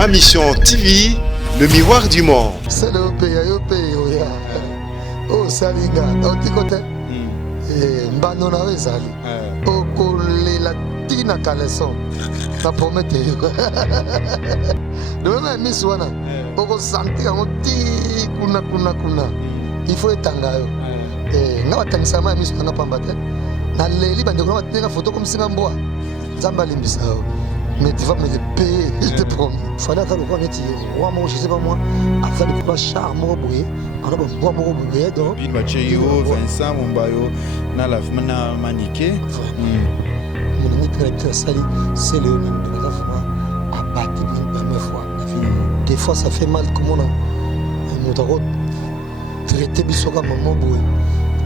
Ma Mission TV, le miroir du monde. C'est le pays, oh Salinga, au côté. Mbano na wezali. Okolela tina kaleson. Na promete yo. Le même miss wana. Oko santi yango ti kuna. Il faut etanga yo. Na watangisa ma miss na pamba te. Na leli bande ko na photo comme singa mboa. Zamba limbisa yo. Mais tu vas me le payer, je te promets. Fallait attendre qu'on ait roi, moi, je sais pas moi, afin de pouvoir charme au bruit. On a besoin de boire au bruit, donc. Bin Bacheyo, Vincent Mombayo, na la fmana maniqué. Mon ami qui a été sali, c'est le nom de la femme à battre pour une première fois. Des fois, ça fait mal comme on a. Nous avons traité Bissoka maman bruit.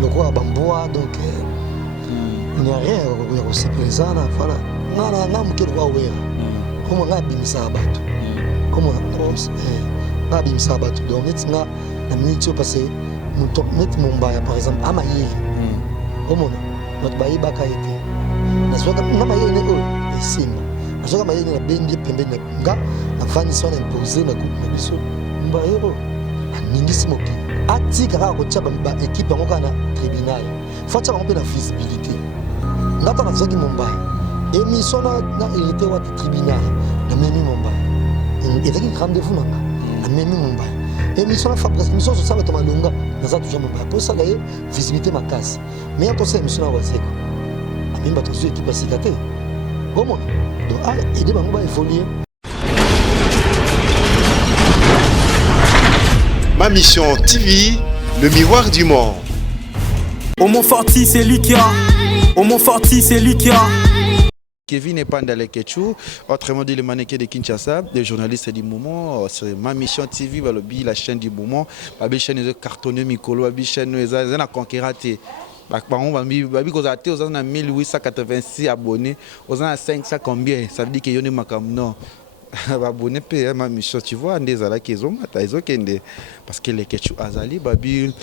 Le roi a bamboa, donc. Il n'y a rien, il y a aussi présent, voilà. Nga mukelo kwa wera komo nga bimisa abatu komo nga bimisa abatu donc net nga na minute passé nous top net Mombaya par exemple amayeli komo notre bayi baka été na soka nga mayeli ne ko esimba na soka mayeli na bendi pembeni nga na vani sona imposer na biso mbayero aningisi moki atika ka ko tshaba ba équipe ngo kana tribunal faut tshaba ngo pe na visibilité ngata na zoki Mombaya. Et mission il était au tribunal, la même Mumbai. Il y avait un rendez-vous, la même Mumbai. Et mission la fabrique, mission sur ça, mais longa, dans un toujours Mumbai. Pour ça, la visibilité ma casse. Mais après ça, mission la Wazeko. La même bateau équipe à Sikate. Comment? Donc, aider Mumbai à évoluer. Ma Mission TV, le miroir du monde. Au Montforti, c'est lui qui a. Au Montforti, c'est lui qui a. Kevin Epandale Ketchou, autrement dit le mannequin de Kinshasa, le journaliste du moment, c'est Ma Mission TV, la chaîne du moment, la chaîne de cartonné Mikolo, la chaîne de conquératé. On va 1886 abonnés, on a 500 combien, ça veut dire qu'il y a un non. Abonné paye Ma Mission, tu vois, parce que les Ketchou Azali, Babi.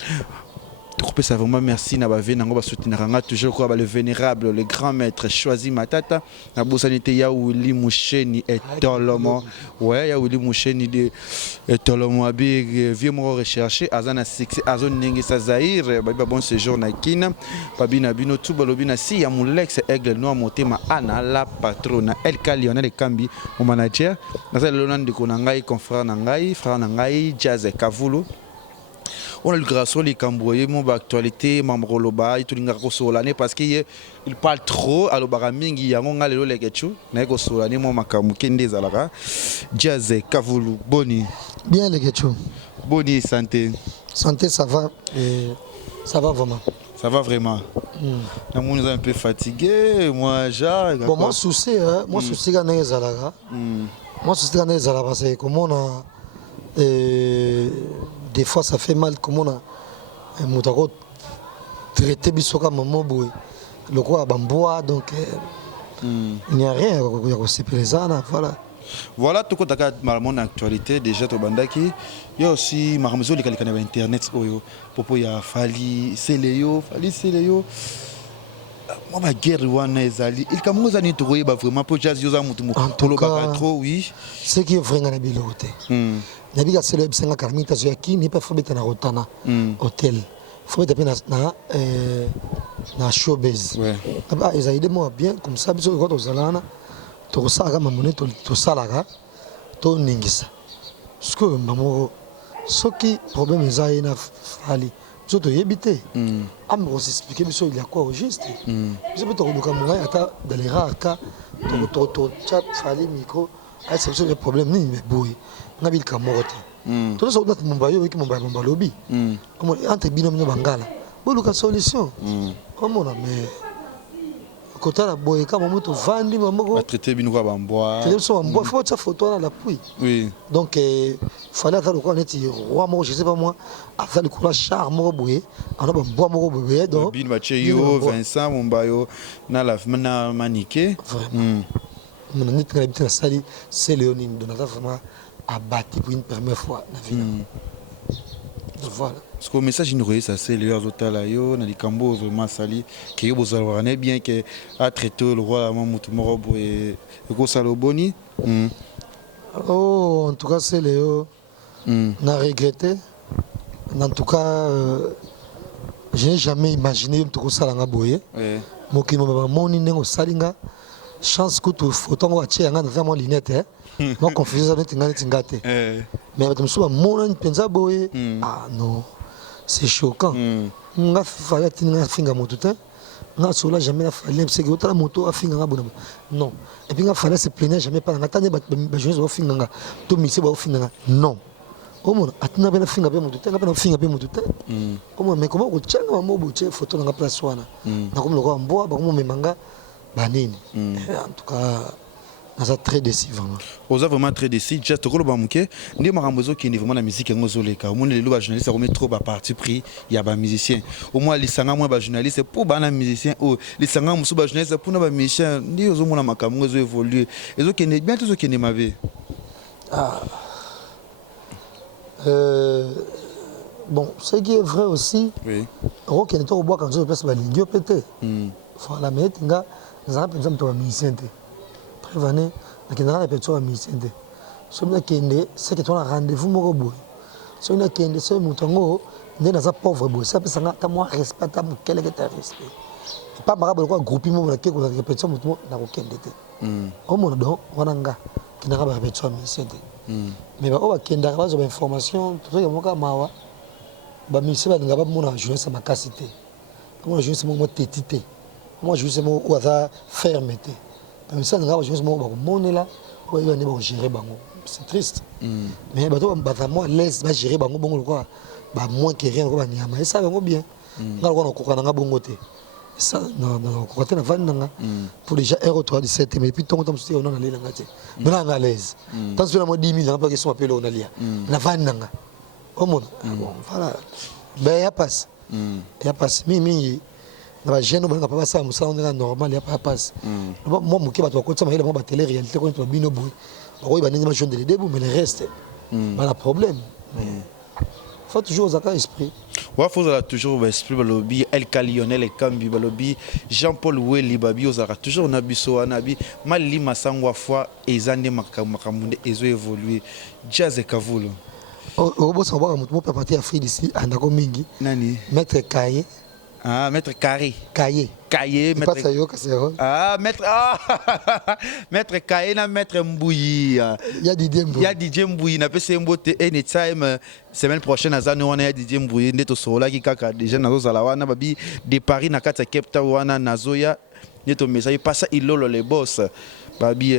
Ça vraiment merci na bave nango ba soutenir toujours quoi le vénérable le grand maître choisi matata na bosanité ya Willy Moucheni et Tolomo ouais ya Willy Moucheni de Tolomo abi vieux mo recherché azana succès azon ningi sa Zaire ba bon séjour na kina babi na bino tout balobi na si ya Moulex aigle noir motema ana la patrona El Lionel Kambi mon manager na ça le nom de konangai confrère nangai frère nangai Jazz Kavulu. On a le grâce les Cambouis, mon actualité, membre Loba, il tout l'année parce qu'il parle trop à l'Obaraming, il y a un gars le Legechu, Nego Solane, mon Makamu Kende Zalara, Jazz Kavulu, Boni. Bien Legechu. Boni, santé. Santé, ça va vraiment. Ça va vraiment. Nous sommes un peu fatigués, moi, j'ai. Bon, moi, souci, Gane Zalara. Moi, souci Gane Zalara, parce que comme on a. Des fois ça fait mal comme on a traité Bissoka maman boy le quoi bamboa donc il n'y a rien il y a aussi présent voilà tout cas dans mon actualité déjà to bandaki il y a aussi marmezo les canaux internet oyo popo ya fali seleyo moi ma guerre wana ezali il kamuza ni to yeba vraiment pour jazz yoza mutu mo polo baka trop oui ce qui est vrai ngana bilote Nabiga c'est le Senga Carmita Zoyaki n'est pas fobeta na rotana hôtel. Fobeta pe na showbiz. Aba ezaide moi bien comme ça biso ko tozalana to sala mamone to salaka to ningisa. Parce que maman soki problème ezaye na fali. Biso to yebite. Am ko s'expliquer biso il y a quoi au juste. Biso peut to luka mo ata dans les rares cas to chat fali micro. C'est le problème ni mais boy. Nabil Kamoroti. Tout ça, on a Mumbai qui Mumbai lobby. Comme entre binom de Bangala. Bon, le solution. Comme on a mais côté la boy comme on te vendre maman. Traiter binouka bamboa. Traiter son bamboa. Faut ça photo à l'appui. Oui. Donc fallait attendre qu'on ait roi moi je sais pas moi. Afin de courage charme au boy. On a bamboa mo boy donc. Bin Bacheyo, Vincent Mombayo, na la fmana maniqué. Mon ami qui habite la salle, c'est Léonine de notre vraiment à battre pour une première fois la vie. Voilà. Parce que le message nous ça c'est les autres là yo na likambo vraiment sali que yo bozalwana bien que a traité le roi maman mutumorobo et ko saloboni Oh, en tout cas, c'est Léo. N'a regretté. En tout cas, je n'ai jamais imaginé que ça allait boyer. Moi qui me salinga chance que tu photo ngo ache nga na mo lunette moi confusion na tingana tingate mais tu me souba mon penza boye ah non c'est choquant nga fallait tinga finga motuta nga sola jamais la fallait parce que autant moto a finga nga bona non et puis nga fallait se plaindre jamais pas nga tane ba jeunesse ba finga nga to misi ba finga nga non comment atina bena finga be motuta nga bena finga be motuta comment mais comment ko tchanga mo boche photo nga place wana na comme le roi mboa ba mo memanga banini en tout cas ça très décevant oza vraiment très décis just ko lo ba muke ndi makambozo ki ni vraiment la musique ngo zoleka o moni le ba journaliste a remettre trop ba parti pris ya ba musicien au moins lisanga moi ba journaliste pour ba na musicien o lisanga musu ba journaliste pour na ba musicien ndi ozo mona makambo zo évoluer ezo kende bien tout zo kende mabe bon ce qui est vrai aussi oui ro kende to bois quand je place ba ligue pété voilà mais tinga za penza mto ba musicien te prévané nakenda na peto ba musicien te so na kende c'est que tu as rendez-vous moko boy so na kende so mutango ndena za pauvre boy ça pesa nga ta moi respecta mo quel est ta respect pas maraba ko groupe mo na ke ko na peto muto na ko kende te o mo do wana nga kina ka ba peto ba musicien te mais ba o ba kenda ba zo ba information to ya moka mawa ba musicien ba nga ba mo na jeunesse makasi te moi je suis mon tétité moi je suis mon ouaza fermeté mais ça nga je suis mon monela ou il va ne gérer bango c'est triste mais bato ba moi laisse ba gérer bango bongo quoi ba moins que rien ko ba nyama et ça bango bien nga ko ko na nga bongo te ça non ko te na vanda nga pour déjà euro 3 17 mais puis ton temps on a aller nga te mais na l'aise tant sur la mo 10 000 pas question appelé on a lia na vanda nga au monde bon voilà ben ya passe ya passe mimi na ba jeune ba pas ça musa on est normal ya pas passe moi muke ba to ko tsama ile mo ba télé réalité ko to bino boy ba ko ba nini ma jeune de début mais le reste pas la problème mais faut toujours zaka esprit wa faut toujours esprit balobi El Lionel Kambi balobi Jean-Paul Weli babi ozara toujours na biso anabi mali masangwa fois ezande makamunde ezo évoluer jazz kavulo au ça va mo pas partir Afrique d'ici andako mingi nani maître Kaye maître Carré Kaye maître pas ça yo kasero maître maître Kaye na maître Mbouyi il y a DJ Mbouyi na pese mbote anytime semaine prochaine azani wana ya DJ Mbouyi ndeto sola ki kaka déjà nazo zala wana babi de Paris na kata Cape Town wana nazoya ndeto message passa ilolo les boss babi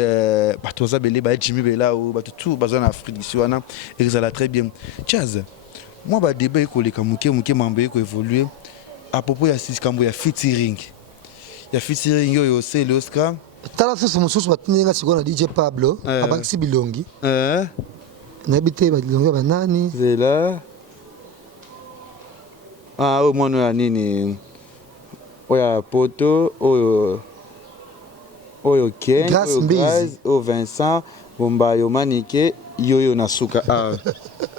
bato za belé ba Jimmy Bela ou bato tout bazana Afrique ici wana et ça la très bien Chaz moi ba débat ko le kamuke mambe ko évoluer à propos ya Siskambo ya featuring yo c'est l'Oscar tala sisi mususu batinga siko na DJ Pablo abanksi bilongi na bité ba bilongi ba nani zela o mwana ya nini oya poto oyo Ken oyo Vincent Bombayo Manike yoyo nasuka pas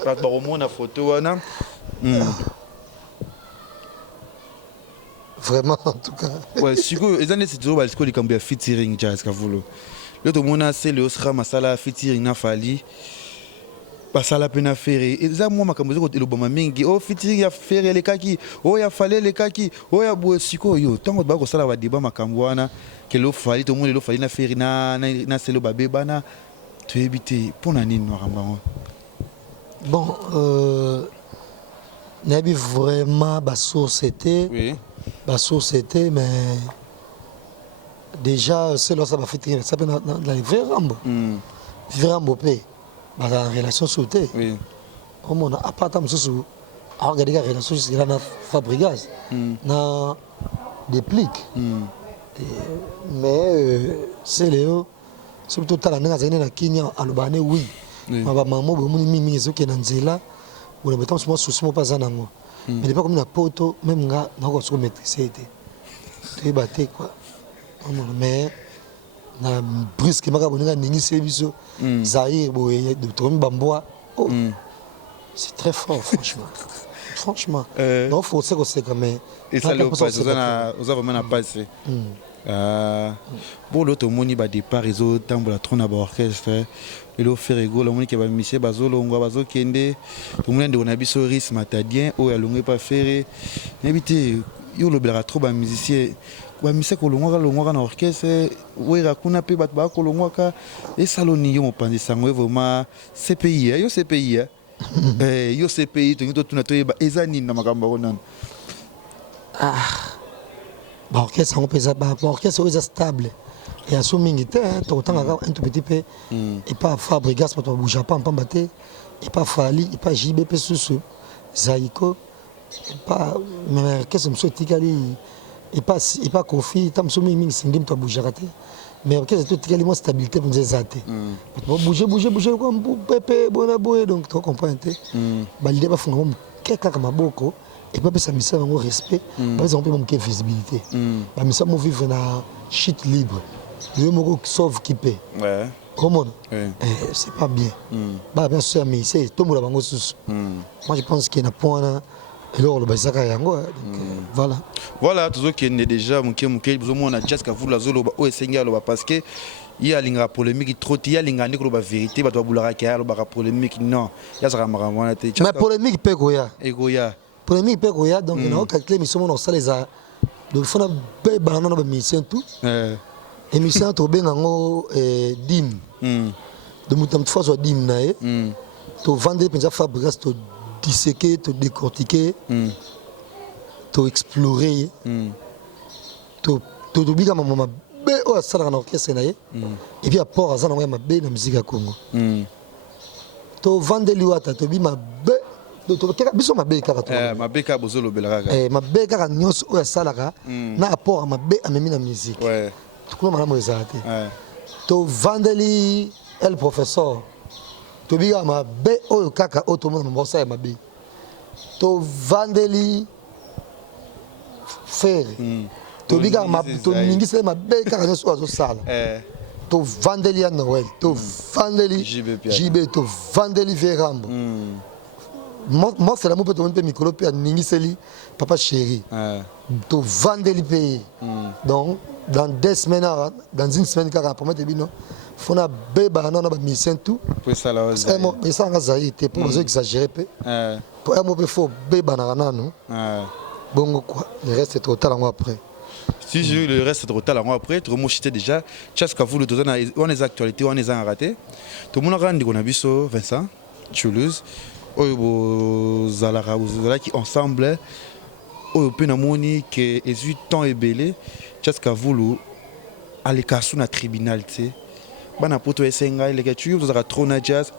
ba romona photo wana vraiment en tout cas ouais siko ezane c'est toujours balsko likambo ya featuring jazz kavulo le to mona c'est le Oscar masala featuring na fali basala pena ferry eza mo makambo zoko elobama mingi featuring ya ferry le kaki ya fale le kaki ya bo siko yo tango ba ko sala ba débat makambo wana ke lo fali to mo le fali na ferry na selo babe bana to ebité pona nini makambo bon nabi vraiment ba société oui la société mais déjà c'est là ça va faire ça peut dans les Vérambo pe la relation sauté oui comme on a appartement sous à regarder la relation c'est là na Fabregas na déplique mais c'est Léo surtout tala nga zene na Kenya alobane oui ma maman bo muni mimi ezoke na nzela on a besoin moi souci moi pas zanango mais pas comme na poto même nga na ko so maîtriser tu batté quoi mais na brusque maka boninga ningi sebiso Zahir boye de Tomi Bamboa c'est très fort franchement non faut c'est que c'est comme et ça le passe vous avez vraiment passé Pour l'autre moni ba départ ils ont tambola trona ba orchestre et le faire ego le moni qui va misser bazolo ngwa bazo kende tout le monde on a biso risque matadien o ya longwe pas faire n'habité yo le bla trop ba musicien ba misser ko longwa na orchestre we rakuna pe bat ba ko longwa ka et saloni yo mo pandi sango vraiment CPI yo CPI yo CPI to na to ba ezani na makamba onan orchestre on peut orchestre est stable et à ce minute tout temps un tout petit peu et pas Fabregas pas bouger pas en pambaté et pas Fali et pas JBP sous Zaiko et pas mais qu'est-ce que me tikali et pas Kofi tam so mingi sindim to bouger raté mais orchestre tout tikali moi stabilité pour nous zaté bouger comme Pepe Bonaboe donc tu comprends balide ba fondre quelque comme maboko et pas ça mission un respect par exemple mon visibilité ba mission mo vivre na shit libre le moko sauve qui paie comment c'est pas bien bah bien sûr mais c'est tout le monde moi je pense qu'il y a un point et là le bazaka yango voilà tout ce qui est déjà mon besoin on a just vous la zolo o esenga lo parce que il y a l'inga polémique trop il y a l'inga ndiko ba vérité ba to bulaka ka lo ba polémique non ya sera marama te mais polémique pe goya egoya polémique pe goya donc il a calculé mission on ça les a de fona be banana ba mission tout émission to bengango dim de mutam fois so dim na to vendre penza Fabregas to disséquer to décortiquer to explorer to biga mama be o sala na orchestre na et puis apport à ça na be na musique ya Congo to vendre liwata to bi ma be to keka biso ma be kaka to ma be ka bozolo belaka ma be kaka nyos o sala na apport à ma be amemi na musique tout le monde a to vandeli el professeur to biga ma be o kaka o to monde mo sa ma be to vandeli fer to biga ma to ningise ma be kaka no so sala to vandeli ya Noël to vandeli JB to vandeli Verambo moi c'est la mo peut micro pe ningiseli papa chéri to vandeli pays donc dans 2 semaines dans une semaine car pour te bino fona beba na ba mission tout pour ça là mais ça nga zaïté pour pas exagérer peu pour moi il faut beba na non bon quoi le reste est total en après si le reste est total en après tout le monde chité déjà chaque fois le total on les actualités on les a raté tout le monde a rendu qu'on a biso Vincent Toulouse oyo zalaka qui ensemble oyo pe na moni que ezu temps ebelé chaque voulu aller kasu na tribunal tu sais bana poto esenga ile que tu vous trop na jazz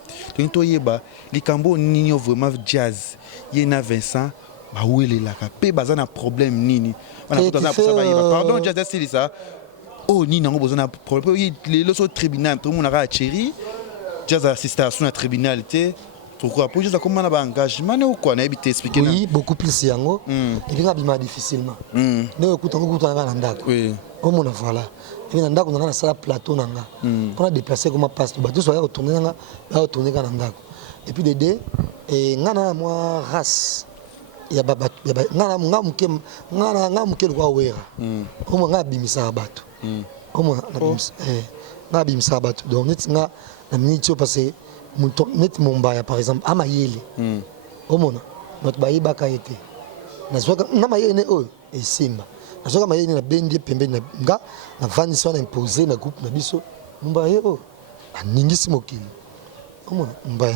to yeba likambo nini vraiment jazz yena Vincent ba wele la ka pe bazana problème nini bana poto za pour ça ba pardon jazz c'est ça oh nini ngo besoin na problème le so tribunal tout le monde a chéri jazz assistation na tribunal tu sais pourquoi pour juste comment on a engagement ou quoi on a évité expliquer oui beaucoup plus yango et puis ngabima difficilement ne écoute na ndako oui comme on voilà et na ndako na sala plateau nanga on a déplacé comment passe tout bateau soit retourner nanga ba retourner na ndako et puis dédé et ngana moi race ya baba ngana ngamuke lwa wera comme ngabimisa bato comme ngabimisa bato donc net nga na minute passé net Mombaya par exemple amayele omona notre bayi baka été na soka na mayele o et simba na soka mayele na bendi pembe na nga na vanisi na imposer na groupe na biso Mombaya o aningisi mokili omona Mombaya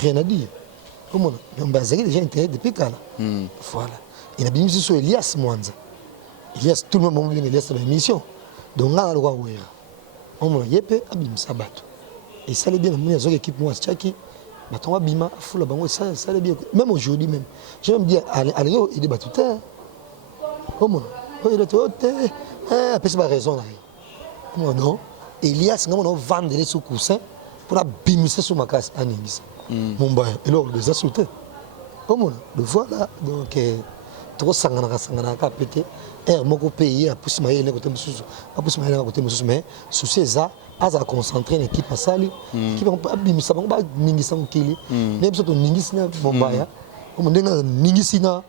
rien à dire omona Mombaya zaki déjà intérêt depuis kala voilà il a bien mis sur Elias Mwanza Elias tout le monde bien Elias la mission donc nga alwa wera omona yepe abim sabato et ça les bien mon équipe moi Tchaki batonga bima fula bango ça les bien même aujourd'hui même je même dire allez il débat tout comment il est tout après c'est pas raison là comment non Elias non on vendre les sous coussin pour la bimisa sur ma casse aningis mon bain et lors des assautés comment le voilà donc trop sangana ka pété moko pays a pousse maïe côté mususu a pousse maïe côté mususu mais sous ça aza concentrer l'équipe à sali qui va bimisa ba ningisa mokili même surtout ningisina Mombaya comme ndenga ningisina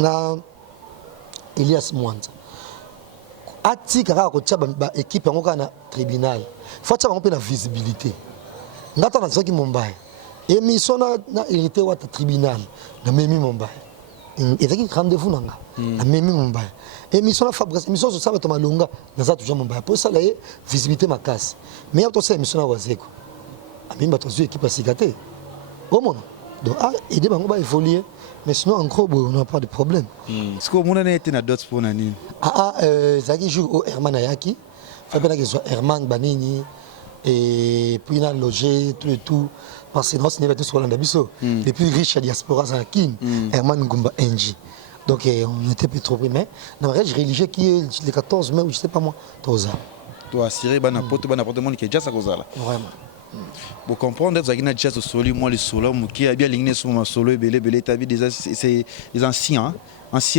na Elias Mwanza atika kaka kotia baéquipe yango kaka na tribunal faut tia bango mpe na visibilité ngata nazwaki Mumbai émission na hérité wata tribunal na memi Mumbai ezalaki rendez-vous na nga na memi Mumbai émission na Fabrice émission zo saba to malonga naza toujours Mumbai po sala ye visibilité makasi mais ya to sala émission na wazeko amimba to zui équipe asikaté au monde donc aider bango ba évoluer mais sinon en gros on n'a pas de problème est-ce que mon année était na d'autres pour nani zaki jour au Herman Ayaki fait bien que soit Herman Banini et puis il a logé tout parce que nous n'est pas sur l'andabiso les plus riches à diaspora à King Herman Ngumba NG donc on était plus trop primé dans le mariage religieux qui est le 14 mai ou je sais pas moi toza toi assurer bana poto monde qui est déjà ça kozala vraiment pour comprendre que na jazz solo moi le solo qui a bien ligné sur ma solo belé tabi déjà c'est les anciens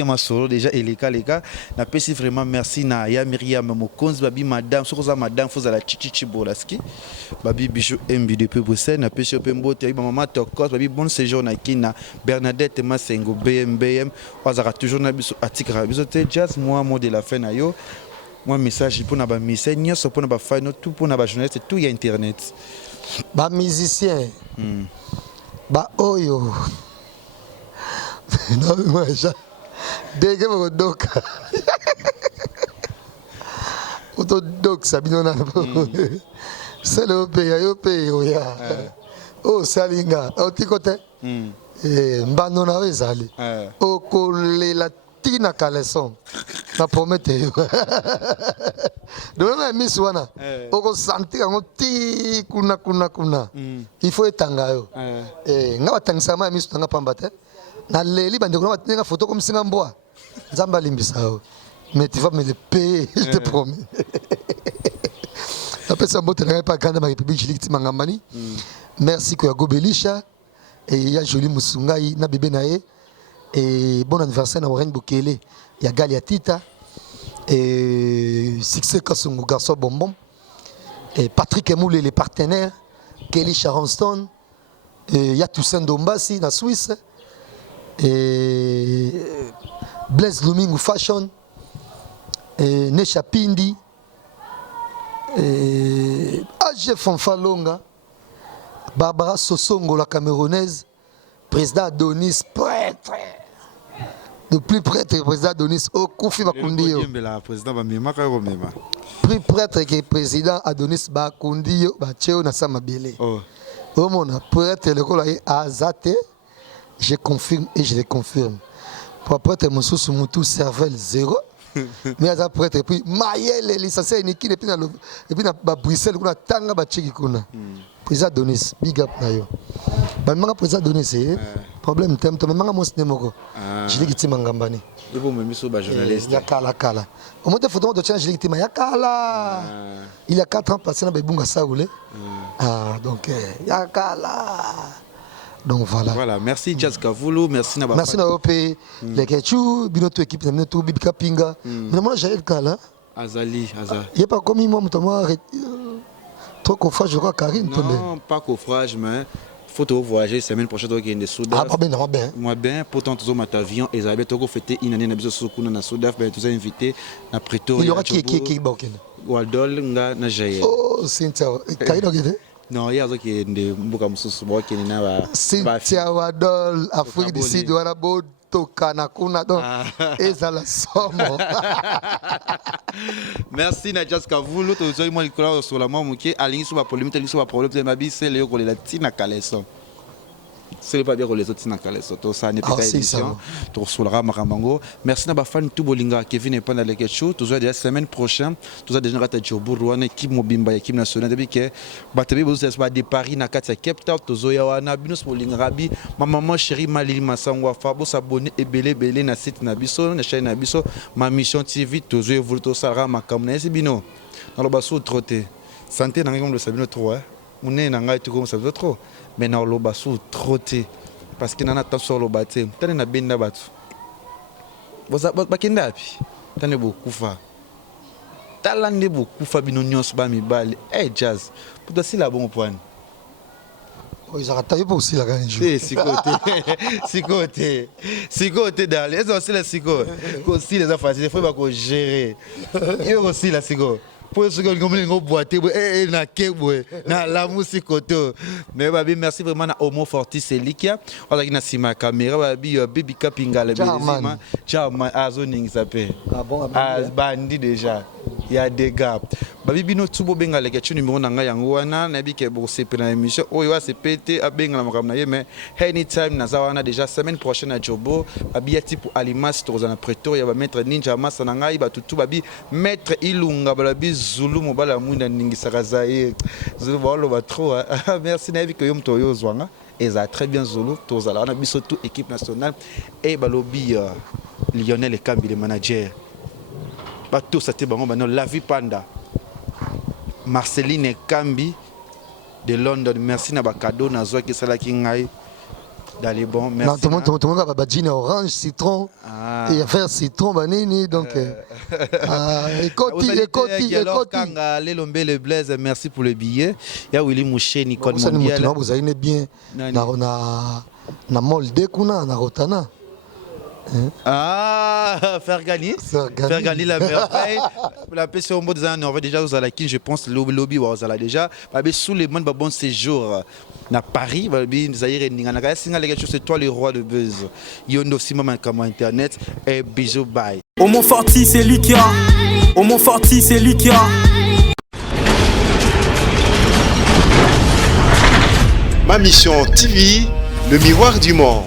ma solo déjà et les cas na pesi vraiment merci na ya Myriam Mokonzi babi madame sokoza madame faut la chichi bolaski babi bijou MB depuis Bruxelles na pesi opembo te maman tokos babi bon séjour na kina Bernadette Masengo BMBM wazaka toujours na biso atikara biso te jazz moi mot de la fin na yo moi message pour na ba message nyos pour na ba fan tout pour na ba journaliste tout y a internet ba musicien ba oyo non moi ja dege mo doka auto dok sabino na c'est le pays oya oh salinga otikote mbano na wezali okolela tina kaleson na promete donc na miss wana oko sentir ngo ti kuna il faut etanga yo nga batangisa ma miss tanga pamba te na leli bande kuna batenga photo comme singa mboa nzamba limbisa yo mais tu vas me le payer je te promets après ça mbote na pas grande ma république jili mangambani merci ko ya gobelisha et ya joli musungai na bébé nae et bon anniversaire na Warren Bukele ya Galia Tita et succès Kasongo garçon bonbon et Patrick Emoule les partenaires Kelly Sharonstone et ya Toussaint Dombasi na Suisse et Blaise Lumingu Fashion et Nesha Pindi et AG Fonfalonga Barbara Sosongo la Camerounaise président Adonis prêtre le plus prêtre président Adonis au Koufi Bakundio président Bamema Karomema plus prêtre que président Adonis Bakundio Bacheo na Samabele oh mon prêtre le colaye Azate je confirme et je le confirme pour prêtre Moussou Moutou cervelle 0 mais à prêtre et puis Mayel licencié Niki et puis na Bruxelles kuna tanga bachiki kuna président Adonis big up na yo bamanga président Adonis problème thème to memanga mos nemoko je l'ai dit mangambani il faut même sur ba journaliste ya kala au moins photo de challenge je l'ai dit ya kala il a 4 ans passé na Bebunga Saoulé donc ya kala donc voilà merci Jazz Kavulu merci na merci na OP les Kechu binoto équipe na binoto Bibika Pinga mais moi j'ai kala Azali il est pas comme moi mutama trop coffrage je crois Karine non pas coffrage mais faut voyager semaine prochaine donc il y a des Soudan moi bien pourtant tous ma avion et Isabelle toko fêter une année na biso sokuna na Soudan ben tous invités na Pretoria il y aura qui Boken Waldol nga na Jaye oh Cynthia Kaino gede non il y a zo qui de mbuka mususu bo qui na ba Cynthia Waldol Afrique du Sud wana bo tokana kuna donc ezala somo merci na Jazz Kavulu to zo mo likolo sur la maman qui alingi sur ba polémique sur ba problème ma vie c'est le ko la tina kaleson c'est pas bien que les autres na kaleson to ça n'est pas émission to sur la mamango merci na ba fan tout bolinga Kevin et pas dans les show to zo la semaine prochaine to zo déjà rata Djobour Rwanda équipe mobimba équipe nationale depuis que batabi bo c'est pas de Paris na kati Cape Town to zo ya wana binus bolinga rabi maman chérie Malili Masangwa Fabo s'abonner et belé na site na biso na chaîne na biso ma mission TV to zo voulu to sara makamna c'est bino dans le basso trotter santé na ngom le sabino trop mune na ngai to comme ça trop mais na lo basso trotter parce que nana ta sur le batem tane na benda batu boza bakenda api tane bokufa talande bokufa bino nyos ba mibali Jazz pour si la bon point Ils ont raté aussi là quand même. Sikote d'aller. Est-ce aussi la siko? Aussi les affaires, il faut pas gérer. Et aussi la siko. Pour ceux qui ont boité, na kebwe, na la musique mais babi merci vraiment na Homo Fortis Elikia. On a qui na caméra babi baby kapinga le bélésima. Ciao man azoning s'appelle. Ah bon, bandi déjà. Il y a des gars. Babi bino tubo benga le ketchu numéro nanga yango wana na bi ke bo sepe na émission. Oyo wa sepete abenga na makamna ye mais anytime na zawana déjà semaine prochaine à Jobo babi ya type Alimas tozana Pretoria ba mettre Ninja Massa na ngai ba tutu babi mettre Ilunga babi Zulu mobala mwinda ningisaka zaye. Zulu balo ba trop. Merci na bi ke yom to yo zwanga. Eza très bien Zulu tozala na biso tout équipe nationale et balobi Lionel Ekambi le manager. Bato sate bango bano la vie panda. Marceline Ekambi de London, merci na ba cadeau na zo ki sala ki ngai. Dans les bons, merci. Non, tout le monde a badjine orange, citron. Et à faire citron, banini, donc. Écoute. Kanga Lelombe le Blaise, merci pour le billet. Il y a Willy Mouché, Nicole Mondial. Vous avez bien. Na molde kuna na rotana. Faire gagner la merveille. La paix sur le mot des années Norvège déjà vous allez qui je pense lobby vous allez déjà. Babi sous les bonnes bon séjour na Paris babi Zaire Ningana ka singa les choses c'est toi le roi de buzz. Yondo aussi maman comme internet et bisous bye. Homo Fortis c'est Likia. Homo Fortis c'est Likia. Ma mission TV, le miroir du monde.